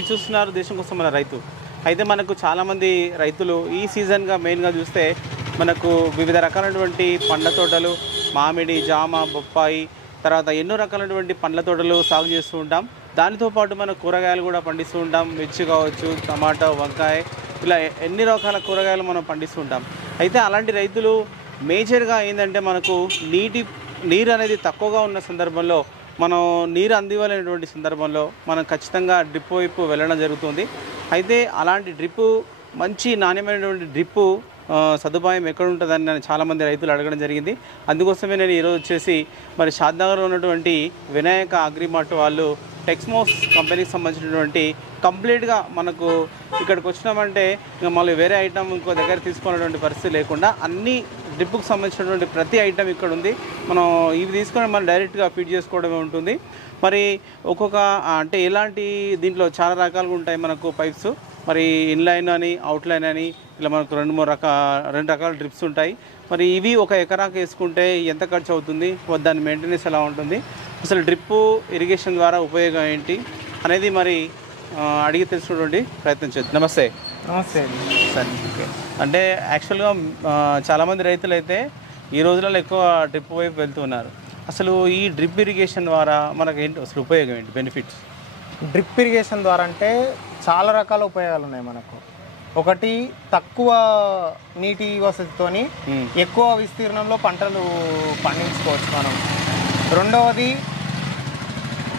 మీరు చూస్తున్నారు దేశం కోసం మన రైతు. అయితే మనకు చాలామంది రైతులు ఈ సీజన్గా మెయిన్గా చూస్తే మనకు వివిధ రకాలైనటువంటి పండ్ల తోటలు, మామిడి, జామ, బొప్పాయి, తర్వాత ఎన్నో రకాలైనటువంటి పండ్ల తోటలు సాగు చేస్తూ ఉంటాం. దానితో పాటు మనం కూరగాయలు కూడా పండిస్తూ ఉంటాం. మిర్చి కావచ్చు, టమాటా, వంకాయ, ఇలా ఎన్ని రకాల కూరగాయలు మనం పండిస్తూ ఉంటాం. అయితే అలాంటి రైతులు మేజర్గా ఏంటంటే మనకు నీరు అనేది తక్కువగా ఉన్న సందర్భంలో, మనం నీరు అందివ్వలేనటువంటి సందర్భంలో మనం ఖచ్చితంగా డ్రిప్ వైపు వెళ్ళడం జరుగుతుంది. అయితే అలాంటి డ్రిప్పు, మంచి నాణ్యమైనటువంటి డ్రిప్పు సదుపాయం ఎక్కడ ఉంటుందని నేను చాలామంది రైతులు అడగడం జరిగింది. అందుకోసమే నేను ఈరోజు వచ్చేసి మరి షాద్నగర్లో ఉన్నటువంటి వినాయక అగ్రిమార్ట్ వాళ్ళు టెక్స్మోస్ కంపెనీకి సంబంధించినటువంటి కంప్లీట్గా మనకు ఇక్కడికి వచ్చినామంటే ఇంకా మళ్ళీ వేరే ఐటమ్ ఇంకో దగ్గర తీసుకునేటువంటి పరిస్థితి లేకుండా అన్ని డ్రిప్కు సంబంధించినటువంటి ప్రతి ఐటమ్ ఇక్కడ ఉంది. మనం ఇవి తీసుకొని మనం డైరెక్ట్గా ఫీడ్ చేసుకోవడమే ఉంటుంది. మరి ఒక్కొక్క అంటే ఎలాంటి దీంట్లో చాలా రకాలుగా ఉంటాయి మనకు పైప్స్. మరి ఇన్లైన్ అని, అవుట్లైన్ అని, ఇలా మనకు రెండు రకాల డ్రిప్స్ ఉంటాయి. మరి ఇవి ఒక ఎకరాకు వేసుకుంటే ఎంత ఖర్చు అవుతుంది, దాని మెయింటెనెన్స్ ఎలా ఉంటుంది, అసలు డ్రిప్పు ఇరిగేషన్ ద్వారా ఉపయోగం ఏంటి అనేది మరి అడిగి తెలుసుకునేటువంటి ప్రయత్నం చేద్దాం. నమస్తే. నమస్తే సరే. ఓకే. అంటే యాక్చువల్గా చాలామంది రైతులు అయితే ఈ రోజులలో ఎక్కువ డ్రిప్ వైపు వెళ్తున్నారు. అసలు ఈ డ్రిప్ ఇరిగేషన్ ద్వారా మనకు ఏంటి అసలు ఉపయోగం ఏంటి, బెనిఫిట్స్? డ్రిప్ ఇరిగేషన్ ద్వారా అంటే చాలా రకాల ఉపయోగాలు ఉన్నాయి మనకు. ఒకటి, తక్కువ నీటి వసతితోని ఎక్కువ విస్తీర్ణంలో పంటలు పండించుకోవచ్చు మనం. రెండవది,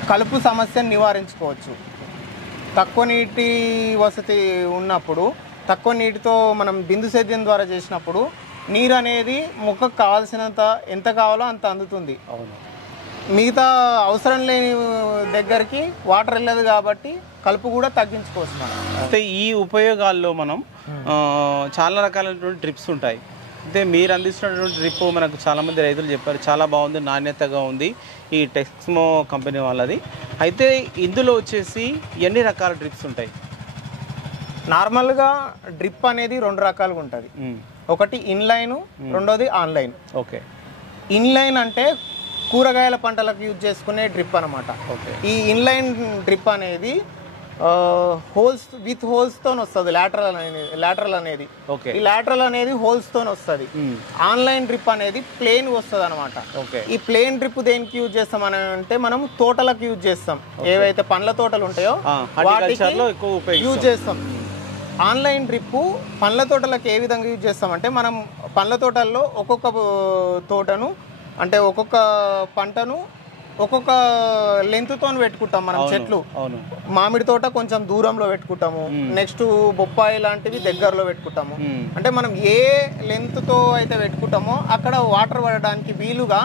కలుపు సమస్యను నివారించుకోవచ్చు. తక్కువ నీటి వసతి ఉన్నప్పుడు, తక్కువ నీటితో మనం బిందు సేద్యం ద్వారా చేసినప్పుడు నీరు అనేది మొక్కకు కావాల్సినంత ఎంత కావాలో అంత అందుతుంది. అవును. మిగతా అవసరం లేని దగ్గరికి వాటర్ వెళ్ళదు కాబట్టి కలుపు కూడా తగ్గించుకోవచ్చు మనం. అయితే ఈ ఉపయోగాల్లో మనం చాలా రకాలైనటువంటి డ్రిప్స్ ఉంటాయి. అయితే మీరు అందిస్తున్నటువంటి డ్రిప్ మనకు చాలామంది రైతులు చెప్పారు చాలా బాగుంది, నాణ్యతగా ఉంది ఈ టెక్స్మో కంపెనీ వాళ్ళది. అయితే ఇందులో వచ్చేసి ఎన్ని రకాల డ్రిప్స్ ఉంటాయి? నార్మల్గా డ్రిప్ అనేది రెండు రకాలుగా ఉంటుంది. ఒకటి ఇన్లైన్, రెండోది ఆన్లైన్. ఓకే. ఇన్లైన్ అంటే కూరగాయల పంటలకు యూజ్ చేసుకునే డ్రిప్ అనమాట. ఓకే. ఈ ఇన్లైన్ డ్రిప్ అనేది హోల్స్తో వస్తుంది. లాటరల్ అనేది ఓకే. ఈ లాటరల్ అనేది హోల్స్తో వస్తుంది. ఆన్లైన్ డ్రిప్ అనేది ప్లేన్ వస్తుంది అనమాట. ఓకే. ఈ ప్లేన్ డ్రిప్ దేనికి యూజ్ చేస్తాం అని అంటే మనం తోటలకు యూజ్ చేస్తాం. ఏవైతే పండ్ల తోటలు ఉంటాయో వాటికి యూజ్ చేస్తాం. ఆన్లైన్ డ్రిప్ పండ్ల తోటలకు ఏ విధంగా యూజ్ చేస్తామంటే, మనం పండ్ల తోటల్లో ఒక్కొక్క తోటను అంటే ఒక్కొక్క పంటను ఒక్కొక్క లెంత్తో పెట్టుకుంటాం మనం. చెట్లు మామిడి తోట కొంచెం దూరంలో పెట్టుకుంటాము, నెక్స్ట్ బొప్పాయి లాంటివి దగ్గరలో పెట్టుకుంటాము. అంటే మనం ఏ లెంత్తో అయితే పెట్టుకుంటామో అక్కడ వాటర్ పడడానికి వీలుగా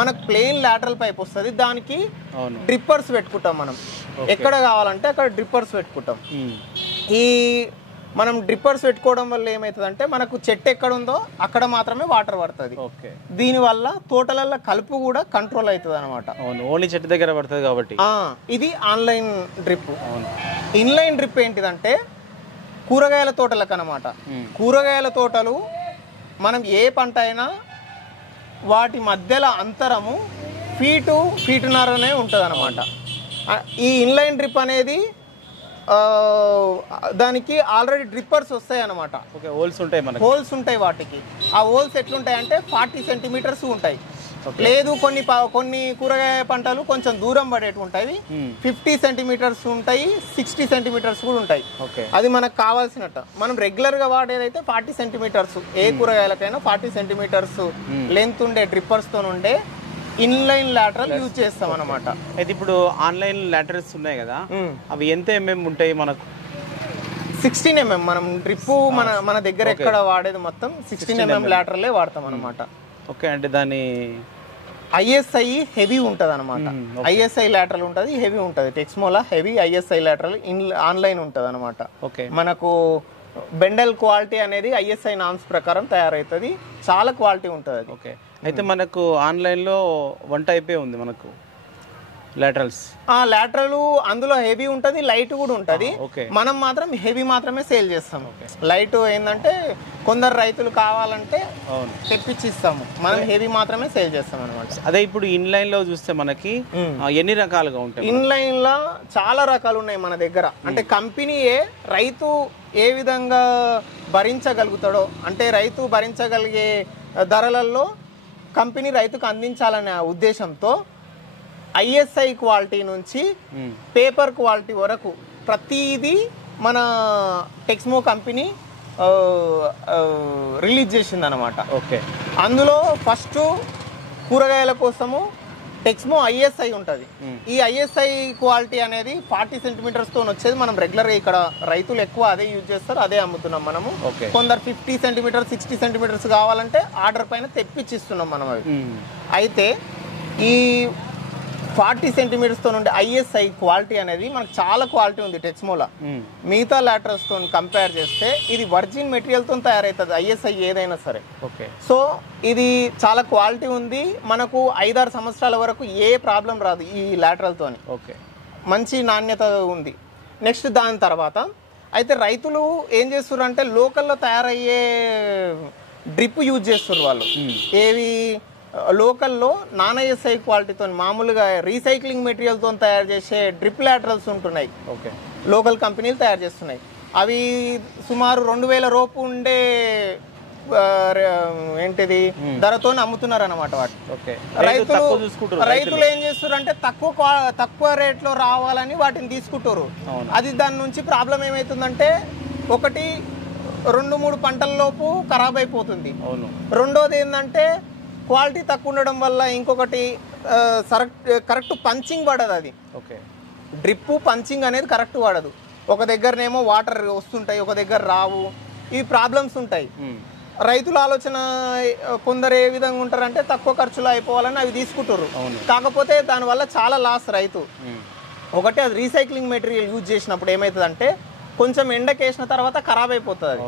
మనకు ప్లెయిన్ లాటరల్ పైప్ వస్తుంది. దానికి డ్రిప్పర్స్ పెట్టుకుంటాం మనం. ఎక్కడ కావాలంటే అక్కడ డ్రిప్పర్స్ పెట్టుకుంటాం. ఈ మనం డ్రిప్పర్స్ పెట్టుకోవడం వల్ల ఏమవుతుందంటే మనకు చెట్టు ఎక్కడ ఉందో అక్కడ మాత్రమే వాటర్ పడుతుంది. దీనివల్ల తోటలలో కలుపు కూడా కంట్రోల్ అవుతుంది అనమాట. ఓన్లీ చెట్టు దగ్గర పడుతుంది కాబట్టి. ఇది ఆన్లైన్ డ్రిప్. ఇన్లైన్ డ్రిప్ ఏంటిదంటే కూరగాయల తోటలకు అనమాట. కూరగాయల తోటలు మనం ఏ పంట అయినా వాటి మధ్యలో అంతరము ఫీటున్నరనే ఉంటుంది అనమాట. ఈ ఇన్లైన్ డ్రిప్ అనేది దానికి ఆల్రెడీ డ్రిప్పర్స్ వస్తాయి అనమాట. హోల్స్ ఉంటాయి వాటికి. ఆ హోల్స్ ఎట్లుంటాయి అంటే 40 సెంటీమీటర్స్ ఉంటాయి. లేదు కొన్ని కూరగాయ పంటలు కొంచెం దూరం పడేవి ఉంటాయి, 50 సెంటీమీటర్స్ ఉంటాయి, 60 సెంటీమీటర్స్ కూడా ఉంటాయి. అది మనకు కావాల్సినట్టు. మనం రెగ్యులర్ గా వాడేదైతే 40 సెంటీమీటర్స్, ఏ కూరగాయలకైనా 40 సెంటీమీటర్స్ లెంత్ ఉండే డ్రిప్పర్స్ తో ఉండే ఇన్లైన్ లాటరల్ యూజ్ చేస్తాం అనమాట. అయితే ఇప్పుడు ఆన్లైన్ లాటరల్స్ ఉన్నాయి కదా, అవి ఎంత ఎంఎం ఉంటాయి మనకు? 16 mm. మనం డ్రిప్ మన దగ్గర ఎక్కడ వాడేది మొత్తం 16 mm లాటరలే వాడతాం అనమాట. ఓకే. అంటే దాని ఐఎస్ఐ హెవీ ఉంటుంది అనమాట. ఐఎస్ఐ లాటరల్ ఉంటుంది, హెవీ ఉంటుంది. టెక్స్మోలా హెవీ, ఐఎస్ఐ లాటరల్ ఆన్లైన్ ఉంటుంది అనమాట. మనకు బెండల్ క్వాలిటీ అనేది ఐఎస్ఐ నామ్స్ ప్రకారం తయారవుతుంది. చాలా క్వాలిటీ ఉంటుంది అది. ఓకే. అయితే మనకు ఆన్లైన్లో 1 టైపే ఉంది మనకు. లాటరల్స్ లాటరల్ అందులో హెవీ ఉంటది, లైట్ కూడా ఉంటది. మనం మాత్రం హెవీ మాత్రమే సేల్ చేస్తాం. లైట్ ఏంటంటే కొందరు రైతులు కావాలంటే తెప్పించి ఇస్తాము, మనం హెవీ మాత్రమే సేల్ చేస్తాం అనమాట. అదే ఇప్పుడు ఇన్లైన్ లో చూస్తే మనకి ఎన్ని రకాలుగా ఉంటాయి? ఇన్లైన్ లో చాలా రకాలు ఉన్నాయి మన దగ్గర. అంటే కంపెనీయే రైతు ఏ విధంగా భరించగలుగుతాడో, అంటే రైతు భరించగలిగే ధరలలో కంపెనీ రైతుకు అందించాలనే ఉద్దేశంతో ISI క్వాలిటీ నుంచి పేపర్ క్వాలిటీ వరకు ప్రతిదీ మన టెక్స్మో కంపెనీ రిలీజ్ చేసింది అనమాట. ఓకే. అందులో ఫస్ట్ కూరగాయల కోసము టెక్స్మో ISI ఉంటుంది. ఈ ISI క్వాలిటీ అనేది 40 సెంటీమీటర్స్ తో వచ్చేది. మనం రెగ్యులర్ గా ఇక్కడ రైతులు ఎక్కువ అదే యూజ్ చేస్తారు, అదే అమ్ముతున్నాం మనము. కొందరు 50 సెంటీమీటర్స్ 60 సెంటీమీటర్స్ కావాలంటే ఆర్డర్ పైన తెప్పించిస్తున్నాం మనం అవి. అయితే ఈ 40 సెంటీమీటర్స్ తో నుండి ISI క్వాలిటీ అనేది మనకు చాలా క్వాలిటీ ఉంది టెక్స్మోలో. మిగతా లాటరల్స్ తో కంపేర్ చేస్తే ఇది వర్జిన్ మెటీరియల్ తో తయారవుతుంది ISI ఏదైనా సరే. సో ఇది చాలా క్వాలిటీ ఉంది, మనకు 5-6 సంవత్సరాల వరకు ఏ ప్రాబ్లం రాదు ఈ లాటరల్ తోని. మంచి నాణ్యత ఉంది. నెక్స్ట్ దాని తర్వాత అయితే రైతులు ఏం చేస్తున్నారు అంటే లోకల్లో తయారయ్యే డ్రిప్ యూజ్ చేస్తున్నారు వాళ్ళు. ఏవి లోకల్లో నాన్ ISI క్వాలిటీతో మామూలుగా రీసైక్లింగ్ మెటీరియల్తో తయారు చేసే డ్రిప్ లాటరల్స్ ఉంటున్నాయి. లోకల్ కంపెనీలు తయారు చేస్తున్నాయి. అవి సుమారు 2000 రూపు ఉండే ఏంటిది ధరతో అమ్ముతున్నారు అనమాట. వాటి రైతులు ఏం చేస్తారు అంటే తక్కువ రేట్లో రావాలని వాటిని తీసుకుంటారు. అది దాని నుంచి ప్రాబ్లం ఏమైతుందంటే ఒకటి 2-3 పంటల లోపు ఖరాబ్ అయిపోతుంది. రెండోది ఏంటంటే క్వాలిటీ తక్కువ ఉండడం వల్ల ఇంకొకటి కరెక్ట్ పంచింగ్ పడదు. అది డ్రిప్ పంచింగ్ అనేది కరెక్ట్ పడదు. ఒక దగ్గరనేమో వాటర్ వస్తుంటాయి, ఒక దగ్గర రావు. ఈ ప్రాబ్లమ్స్ ఉంటాయి. రైతుల ఆలోచన కొందరు ఏ విధంగా ఉంటారంటే తక్కువ ఖర్చులో అయిపోవాలని అవి తీసుకుంటారు. కాకపోతే దానివల్ల చాలా లాస్ రైతు. ఒకటి అది రీసైక్లింగ్ మెటీరియల్ యూజ్ చేసినప్పుడు ఏమవుతుందంటే కొంచెం ఎండకేసిన తర్వాత ఖరాబ్ అయిపోతుంది.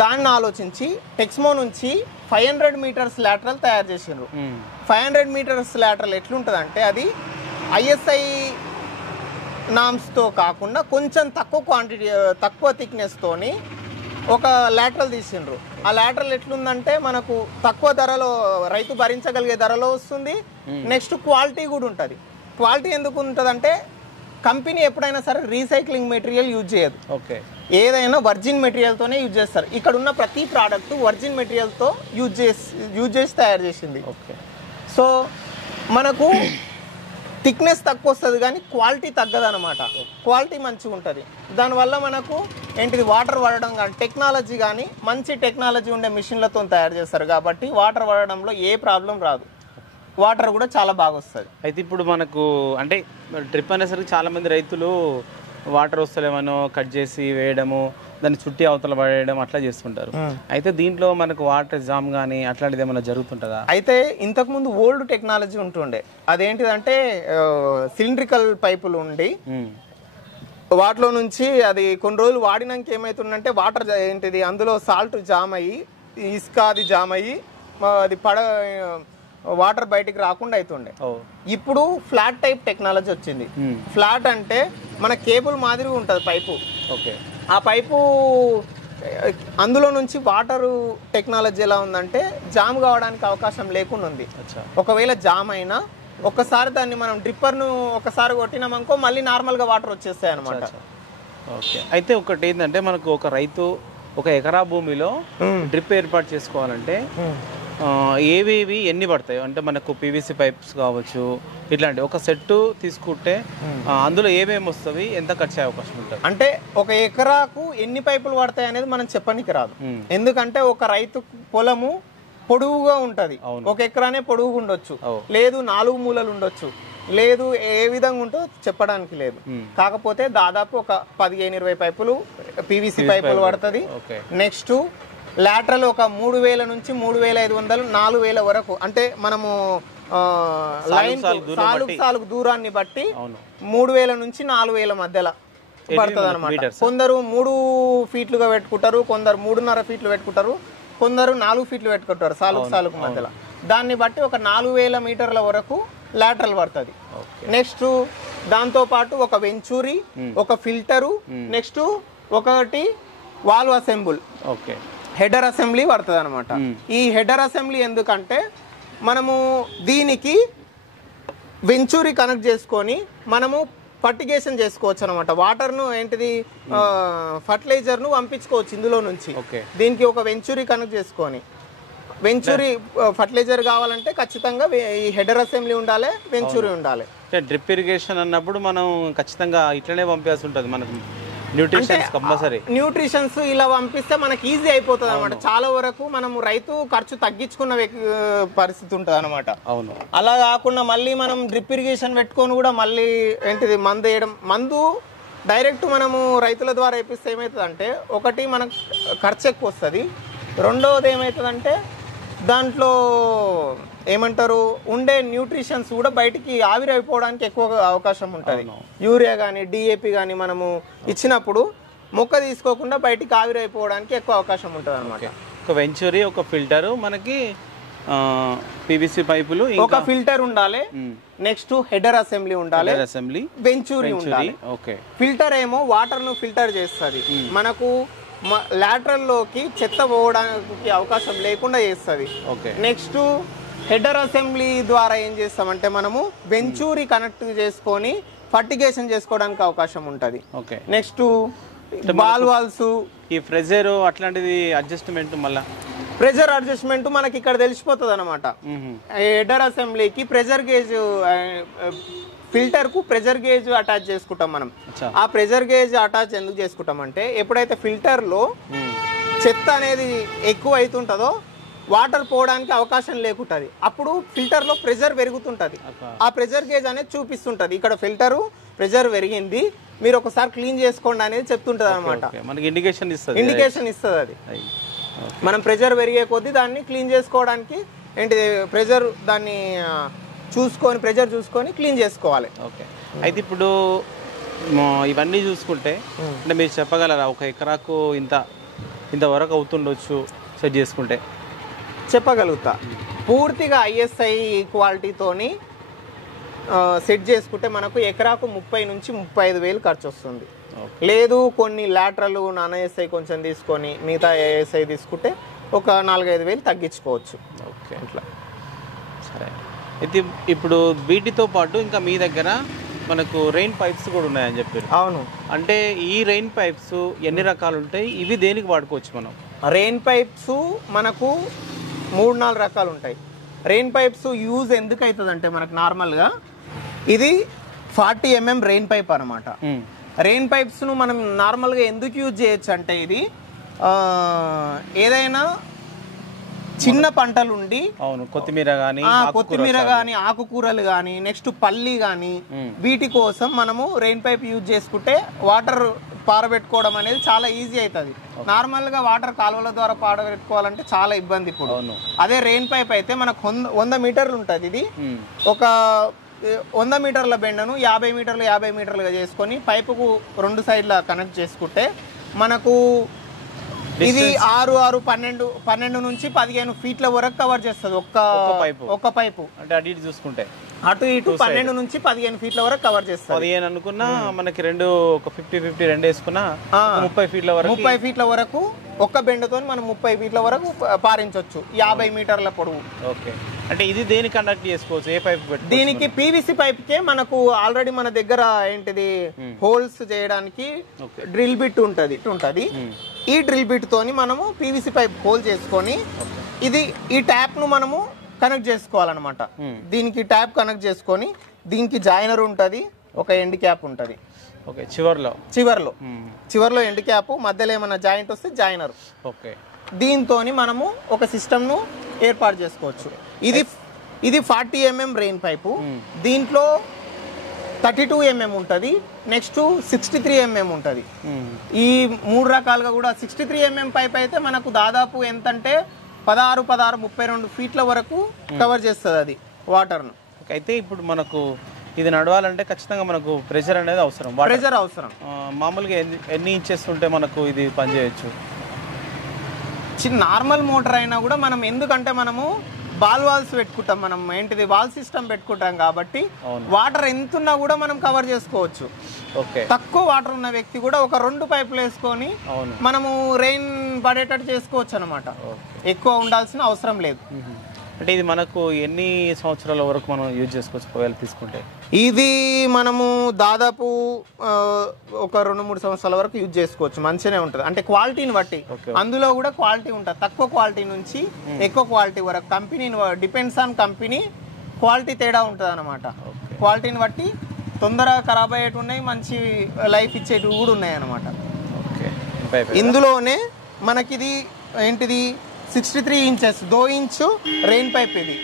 దాన్ని ఆలోచించి టెక్స్మో నుంచి 500 మీటర్స్ లాటరల్ తయారు చేసిండ్రు. 500 మీటర్స్ లాటరల్ ఎట్లుంటుంది అంటే అది ISI నామ్స్తో కాకుండా కొంచెం తక్కువ క్వాంటిటీ తక్కువ థిక్నెస్తోని ఒక లాటరల్ తీసిండ్రు. ఆ లాటరల్ ఎట్లుందంటే మనకు తక్కువ ధరలో రైతు భరించగలిగే ధరలో వస్తుంది. నెక్స్ట్ క్వాలిటీ కూడా ఉంటుంది. క్వాలిటీ ఎందుకు ఉంటుంది అంటే కంపెనీ ఎప్పుడైనా సరే రీసైక్లింగ్ మెటీరియల్ యూజ్ చేయదు. ఏదైనా వర్జిన్ మెటీరియల్తోనే యూజ్ చేస్తారు. ఇక్కడ ఉన్న ప్రతి ప్రోడక్ట్ వర్జిన్ మెటీరియల్తో యూజ్ చేసి తయారు చేసింది. సో మనకు థిక్నెస్ తక్కువ వస్తుంది కానీ క్వాలిటీ తగ్గదనమాట. క్వాలిటీ మంచిగా ఉంటుంది. దానివల్ల మనకు ఏంటిది వాటర్ పడడం కానీ టెక్నాలజీ కానీ మంచి టెక్నాలజీ ఉండే మిషన్లతో తయారు చేస్తారు కాబట్టి వాటర్ పడడంలో ఏ ప్రాబ్లం రాదు. వాటర్ కూడా చాలా బాగా వస్తుంది. అయితే ఇప్పుడు మనకు అంటే డ్రిప్ అనేసరికి చాలామంది రైతులు వాటర్ వస్తలేమనో కట్ చేసి వేయడము, దాన్ని చుట్టి అవతల పడేయడం అట్లా చేస్తుంటారు. అయితే దీంట్లో మనకు వాటర్ జామ్ కానీ అట్లాంటిది ఏమైనా జరుగుతుంటుందా? అయితే ఇంతకుముందు ఓల్డ్ టెక్నాలజీ ఉంటుండే. అదేంటిదంటే సిలిండ్రికల్ పైపులు ఉండి వాటిలో నుంచి అది కొన్ని రోజులు వాడినాక ఏమవుతుందంటే వాటర్ ఏంటిది అందులో సాల్ట్ జామ్ అయ్యి ఇసుక అది జామ్ అయ్యి అది వాటర్ బయటికి రాకుండా అవుతుండే. ఇప్పుడు ఫ్లాట్ టైప్ టెక్నాలజీ వచ్చింది. ఫ్లాట్ అంటే మన కేబుల్ మాదిరి ఉంటుంది పైపు. ఆ పైపు అందులో నుంచి వాటర్ టెక్నాలజీ ఎలా ఉందంటే జామ్ కావడానికి అవకాశం లేకుండా ఉంది. ఒకవేళ జామ్ అయినా ఒక్కసారి దాన్ని మనం డ్రిప్పర్ను ఒకసారి కొట్టినామనుకో మళ్ళీ నార్మల్గా వాటర్ వచ్చేస్తాయి అనమాట. అయితే ఒకటి ఏంటంటే మనకు ఒక రైతు ఒక ఎకరా భూమిలో డ్రిప్ ఏర్పాటు చేసుకోవాలంటే ఏవేవి ఎన్ని పడతాయి అంటే మనకు PVC పైప్స్ కావచ్చు ఇట్లాంటి ఒక సెట్ తీసుకుంటే అందులో ఏమేమి వస్తుంది, ఎంత ఖర్చు అయ్యే అవకాశం ఉంటుంది? అంటే ఒక ఎకరాకు ఎన్ని పైపులు పడతాయి అనేది మనం చెప్పడానికి రాదు. ఎందుకంటే ఒక రైతు పొలము పొడువుగా ఉంటది. ఒక ఎకరానే పొడువుగా ఉండొచ్చు, లేదు 4 మూలలు ఉండొచ్చు, లేదు ఏ విధంగా ఉంటో చెప్పడానికి లేదు. కాకపోతే దాదాపు ఒక 15-20 పైపులు PVC పైపులు పడుతుంది. నెక్స్ట్ లాటరల్ ఒక 3000 నుంచి 3500 4000 వరకు అంటే మనము లైన్ సాలుకు దూరాన్ని బట్టి 3000 నుంచి 4000 మధ్యలో పడుతుంది అనమాట. కొందరు 3 ఫీట్లుగా పెట్టుకుంటారు, కొందరు 3.5 ఫీట్లు పెట్టుకుంటారు, కొందరు 4 ఫీట్లు పెట్టుకుంటారు సాలుకు మధ్యలో. దాన్ని బట్టి ఒక 4000 మీటర్ల వరకు లాటరల్ పడుతుంది. నెక్స్ట్ దాంతో పాటు ఒక వెంచూరి, ఒక ఫిల్టరు, నెక్స్ట్ ఒకటి valve assemble, okay, header assembly పడుతుంది అనమాట. ఈ హెడర్ అసెంబ్లీ ఎందుకంటే మనము దీనికి వెంచూరి కనెక్ట్ చేసుకొని మనము ఫర్టిగేషన్ చేసుకోవచ్చు అనమాట. వాటర్ను ఏంటిది ఫర్టిలైజర్ను పంపించుకోవచ్చు ఇందులో నుంచి. దీనికి ఒక వెంచూరి కనెక్ట్ చేసుకొని, వెంచూరి ఫర్టిలైజర్ కావాలంటే ఖచ్చితంగా ఈ హెడర్ అసెంబ్లీ ఉండాలి, వెంచూరి ఉండాలి. డ్రిప్ ఇరిగేషన్ అన్నప్పుడు మనం ఖచ్చితంగా ఇట్లనే పంపాల్సి ఉంటుంది మనకు. న్యూట్రిషన్స్ కంపల్సరీ, న్యూట్రిషన్స్ ఇలా పంపిస్తే మనకి ఈజీ అయిపోతుంది అనమాట. చాలా వరకు మనం రైతు ఖర్చు తగ్గించుకున్న పరిస్థితి ఉంటుంది అనమాట. అవును, అలా కాకుండా మళ్ళీ మనం డ్రిప్ ఇరిగేషన్ పెట్టుకొని కూడా మళ్ళీ ఏంటిది మందు వేయడం, మందు డైరెక్ట్ మనము రైతుల ద్వారా వేపిస్తే ఏమవుతుందంటే ఒకటి మనకు ఖర్చు ఎక్కువ వస్తుంది, రెండవది ఏమవుతుందంటే దాంట్లో ఏమంటారు ఉండే న్యూట్రిషన్స్ కూడా బయటికి ఆవిరైపోవడానికి ఎక్కువ అవకాశం ఉంటుంది. యూరియా కానీ డిఏపి కానీ మనము ఇచ్చినప్పుడు మొక్క తీసుకోకుండా బయటికి ఆవిరైపోవడానికి ఎక్కువ అవకాశం ఉంటుంది అనమాట. ఒక వెంచూరి, ఒక ఫిల్టర్, మనకి పివిసి పైపులు, ఒక ఫిల్టర్ ఉండాలి, నెక్స్ట్ హెడర్ అసెంబ్లీ ఉండాలి, వెంచూరి ఉండాలి. ఫిల్టర్ ఏమో వాటర్ ను ఫిల్టర్ చేస్తుంది, మనకు లాటరల్ లోకి చెత్త పోవడానికి అవకాశం లేకుండా చేస్తుంది. నెక్స్ట్ హెడర్ అసెంబ్లీ ద్వారా ఏం చేస్తామంటే మనము వెంచూరి కనెక్ట్ చేసుకొని ఫర్టిగేషన్ చేసుకోవడానికి అవకాశం ఉంటుంది. నెక్స్ట్ వాల్వ్స్, ఈ ప్రెజర్ అట్లాంటిది అడ్జస్ట్మెంట్, మళ్ళీ ప్రెజర్ అడ్జస్ట్మెంట్ మనకి ఇక్కడ తెలిసిపోతుంది అనమాట. హెడర్ అసెంబ్లీకి ప్రెజర్ గేజ్, ఫిల్టర్ కు ప్రెజర్ గేజ్ అటాచ్ చేసుకుంటాం మనం. ఆ ప్రెజర్ గేజ్ అటాచ్ ఎందుకు చేసుకుంటాం అంటే ఎప్పుడైతే ఫిల్టర్ లో చెత్త అనేది ఎక్కువ అవుతుంటుందో వాటర్ పోవడానికి అవకాశం లేకుంటుంది, అప్పుడు ఫిల్టర్ లో ప్రెజర్ పెరుగుతుంటది. ఆ ప్రెజర్ గేజ్ అనేది చూపిస్తుంటది, ఇక్కడ ఫిల్టర్ ప్రెజర్ పెరిగింది, మీరు ఒకసారి క్లీన్ చేసుకోండి అనేది చెప్తుంటది అనమాట. ఇండికేషన్ ఇస్తుంది అది. మనం ప్రెజర్ పెరిగే కొద్దీ దాన్ని క్లీన్ చేసుకోవడానికి ఏంటి ప్రెజర్ దాన్ని చూసుకొని ప్రెజర్ చూసుకొని క్లీన్ చేసుకోవాలి. ఓకే, అయితే ఇప్పుడు ఇవన్నీ చూసుకుంటే అంటే మీరు చెప్పగలరా ఒక ఎకరాకు ఇంతవరకు అవుతుండొచ్చు సెట్ చేసుకుంటే? చెప్పగలుగుతా. పూర్తిగా ఐఎస్ఐ క్వాలిటీతోని సెట్ చేసుకుంటే మనకు ఎకరాకు 30 నుంచి 35 వేలు ఖర్చు వస్తుంది. లేదు కొన్ని లాటరల్ నాన్ ఐఎస్ఐ కొంచెం తీసుకొని మిగతా ఐఎస్ఐ తీసుకుంటే ఒక 4-5 వేలు తగ్గించుకోవచ్చు. ఓకే, అట్లా. సరే, అయితే ఇప్పుడు వీటితో పాటు ఇంకా మీ దగ్గర మనకు రెయిన్ పైప్స్ కూడా ఉన్నాయని చెప్పారు. అవును. అంటే ఈ రెయిన్ పైప్స్ ఎన్ని రకాలు ఉంటాయి, ఇవి దేనికి వాడుకోవచ్చు మనం? రెయిన్ పైప్స్ మనకు 3-4 రకాలు ఉంటాయి. రెయిన్ పైప్స్ యూజ్ ఎందుకు అవుతుంది అంటే మనకు నార్మల్గా ఇది 40 mm రెయిన్ పైప్ అనమాట. రెయిన్ పైప్స్ను మనం నార్మల్గా ఎందుకు యూజ్ చేయొచ్చు అంటే ఇది ఏదైనా చిన్న పంటలు ఉండి, కొత్తిమీర కానీ ఆకుకూరలు కానీ నెక్స్ట్ పల్లి కానీ వీటి కోసం మనము రెయిన్ పైప్ యూజ్ చేసుకుంటే వాటర్ పారబెట్టుకోవడం అనేది చాలా ఈజీ అవుతుంది. నార్మల్ గా వాటర్ కాలువల ద్వారా పారబెట్టుకోవాలంటే చాలా ఇబ్బంది. ఇప్పుడు అదే రెయిన్ పైప్ అయితే మనకు 100 మీటర్లు ఉంటుంది. ఇది ఒక 100 మీటర్ల బెండను 50 మీటర్లు 50 మీటర్లుగా చేసుకొని పైపుకు 2 సైడ్ల కనెక్ట్ చేసుకుంటే మనకు ఇది 12 నుంచి 15 ఫీట్ల వరకు కవర్ చేస్తుంది ఒక్క పైపు. అంటే అటు ఇటు చూసుకుంటే అటు ఇటు 12 నుంచి 15 ఫీట్ల వరకు కవర్ చేస్తుంది. 15 అనుకున్నా మనకి ఒక 50-50 రెండు వేసుకున్నా 30 ఫీట్ల వరకు ఒక్క బెండతో మనం 30 ఫీట్ల వరకు పారించవచ్చు 50 మీటర్ల పొడవు. ఓకే, అంటే ఇది దేనికి కనెక్ట్ చేసుకోవచ్చు? ఏ పైప్? దీనికి పీవీసీ పైప్ కే మనకు ఆల్రెడీ మన దగ్గర ఏంటిది హోల్స్ చేయడానికి డ్రిల్ బిట్ ఉంటది. ఈ డ్రిల్ బిట్ తోని మనము పీవీసీ పైప్ హోల్ చేసుకొని ఈ ట్యాప్ ను మనము కనెక్ట్ చేసుకోవాలన్నమాట. దీనికి ట్యాప్ కనెక్ట్ చేసుకొని దీనికి జాయినర్ ఉంటది, ఒక ఎండ్ క్యాప్ ఉంటది. ఓకే, చివర్లో ఎండ్ క్యాప్, మధ్యలో ఏమైనా జాయింట్ వస్తే జాయినర్. ఓకే, దీంతోని మనము ఒక సిస్టమ్ ను ఏర్పాటు చేసుకోవచ్చు. ఇది 40 mm రెయిన్ పైపు. దీంట్లో 32 mm ఉంటుంది, నెక్స్ట్ 63 mm ఉంటుంది. ఈ 3 రకాలుగా కూడా 63 mm పైప్ అయితే మనకు దాదాపు ఎంతంటే 16-32 ఫీట్ల వరకు కవర్ చేస్తుంది అది వాటర్ను. అయితే ఇప్పుడు మనకు ఇది నడవాలంటే ఖచ్చితంగా మనకు ప్రెషర్ అనేది అవసరం. మామూలుగా ఎన్ని ఇంచెస్ ఉంటే మనకు ఇది పనిచేయచ్చు? నార్మల్ మోటార్ అయినా కూడా మనం ఎందుకంటే మనము బాల్ వాల్స్ పెట్టుకుంటాం మనం, ఏంటిది వాల్ సిస్టమ్ పెట్టుకుంటాం కాబట్టి వాటర్ ఎంతున్నా కూడా మనం కవర్ చేసుకోవచ్చు. తక్కువ వాటర్ ఉన్న వ్యక్తి కూడా ఒక 2 పైపులు వేసుకొని మనము రెయిన్ పడేటట్టు చేసుకోవచ్చు అనమాట. ఎక్కువ ఉండాల్సిన అవసరం లేదు. అంటే ఇది మనకు ఎన్ని సంవత్సరాల వరకు మనం యూజ్ చేసుకోవచ్చు ఒకవేళ తీసుకుంటే? ఇది మనము దాదాపు ఒక 2-3 సంవత్సరాల వరకు యూజ్ చేసుకోవచ్చు. మంచిగానే ఉంటుంది, అంటే క్వాలిటీని బట్టి. అందులో కూడా క్వాలిటీ ఉంటుంది, తక్కువ క్వాలిటీ నుంచి ఎక్కువ క్వాలిటీ వరకు. కంపెనీని డిపెండ్స్ ఆన్ కంపెనీ, క్వాలిటీ తేడా ఉంటుంది అనమాట. క్వాలిటీని బట్టి తొందరగా ఖరాబ్ అయ్యేవి ఉన్నాయి, మంచి లైఫ్ ఇచ్చేటివి కూడా ఉన్నాయి అనమాట. ఇందులోనే మనకిది ఏంటిది 63 ఇంచెస్ 2 ఇంచు రెయిన్ పైప్. ఇది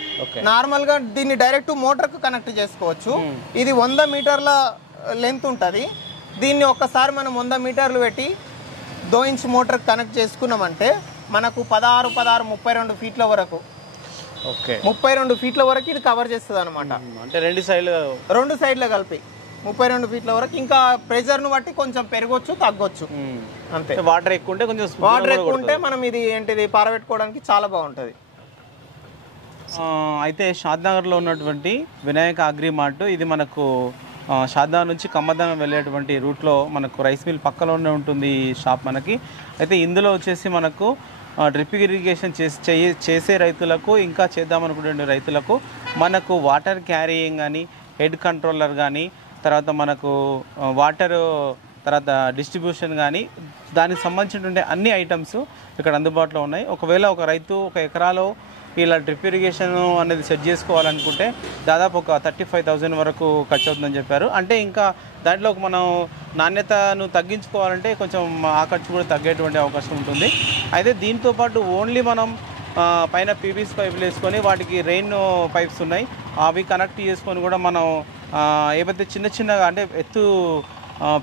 నార్మల్ గా దీన్ని డైరెక్ట్ మోటార్ కు కనెక్ట్ చేసుకోవచ్చు. ఇది 100 మీటర్ల లెంత్ ఉంటుంది. దీన్ని ఒక్కసారి మనం 100 మీటర్లు పెట్టి 2 ఇంచ్ మోటార్ కనెక్ట్ చేసుకున్నామంటే మనకు 16, 32 ఫీట్ల వరకు 32 ఫీట్ల వరకు ఇది కవర్ చేస్తుంది అనమాట. అంటే 2 సైడ్లు కలిపి 32 ఫీట్ల వరకు. ఇంకా ప్రెజర్ ను బట్టి కొంచెం పెరగొచ్చు, తగ్గొచ్చు అంతే. వాటర్ ఎక్కువ ఉంటే కొంచెం, వాటర్ ఎక్కువ ఉంటే మనం ఇది ఏంటిది పారబెట్టుకోవడానికి చాలా బాగుంటుంది. అయితే షాద్నగర్లో ఉన్నటువంటి వినాయక అగ్రి మార్ట్, ఇది మనకు షాద్నగర్ నుంచి కమ్మదంగం వెళ్ళేటువంటి రూట్లో మనకు రైస్ మిల్ పక్కలోనే ఉంటుంది ఈ షాప్ మనకి. అయితే ఇందులో వచ్చేసి మనకు డ్రిప్ ఇరిగేషన్ చేసే రైతులకు, ఇంకా చేద్దామనుకునే రైతులకు మనకు వాటర్ క్యారీయింగ్ కానీ, హెడ్ కంట్రోలర్ కానీ, తర్వాత మనకు వాటర్, తర్వాత డిస్ట్రిబ్యూషన్ కానీ, దానికి సంబంధించినటువంటి అన్ని ఐటమ్స్ ఇక్కడ అందుబాటులో ఉన్నాయి. ఒకవేళ ఒక రైతు ఒక ఎకరాలో ఇలా డ్రిప్ ఇరిగేషన్ అనేది సెట్ చేసుకోవాలనుకుంటే దాదాపు ఒక 35,000 వరకు ఖర్చు అవుతుందని చెప్పారు. అంటే ఇంకా దాంట్లో మనం నాణ్యతను తగ్గించుకోవాలంటే కొంచెం ఆ ఖర్చు కూడా తగ్గేటువంటి అవకాశం ఉంటుంది. అయితే దీంతోపాటు ఓన్లీ మనం పైన పీవీసీ పైపులు వేసుకొని వాటికి రెయిన్ పైప్స్ ఉన్నాయి, అవి కనెక్ట్ చేసుకొని కూడా మనం ఏవైతే చిన్నగా అంటే ఎత్తు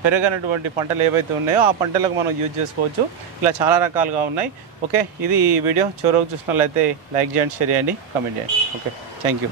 పెరగనటువంటి పంటలు ఏవైతే ఉన్నాయో ఆ పంటలకు మనం యూజ్ చేసుకోవచ్చు. ఇలా చాలా రకాలుగా ఉన్నాయి. ఓకే, ఇది వీడియో చివరకు చూసినట్లయితే లైక్ చేయండి, షేర్ చేయండి, కామెంట్ చేయండి. Okay, thank you.